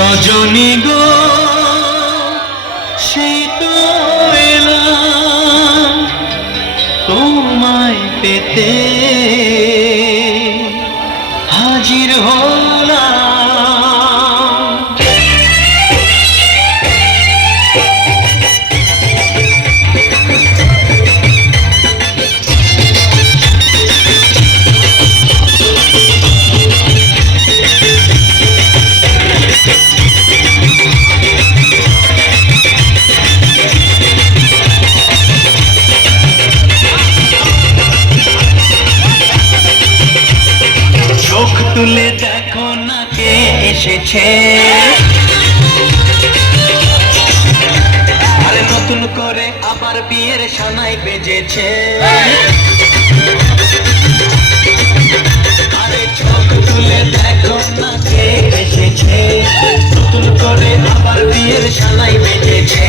সজনী গো সেই তো এলাম তোমায় পেতে হাজির হলাম। চোখ তুলে দেখো না কে এসেছে, আরে নতুন করে আবার বিয়ের সানাই বেজেছে। আরে চোখ তুলে দেখো না কে এসেছে, নতুন করে আবার বিয়ের সানাই বেজেছে।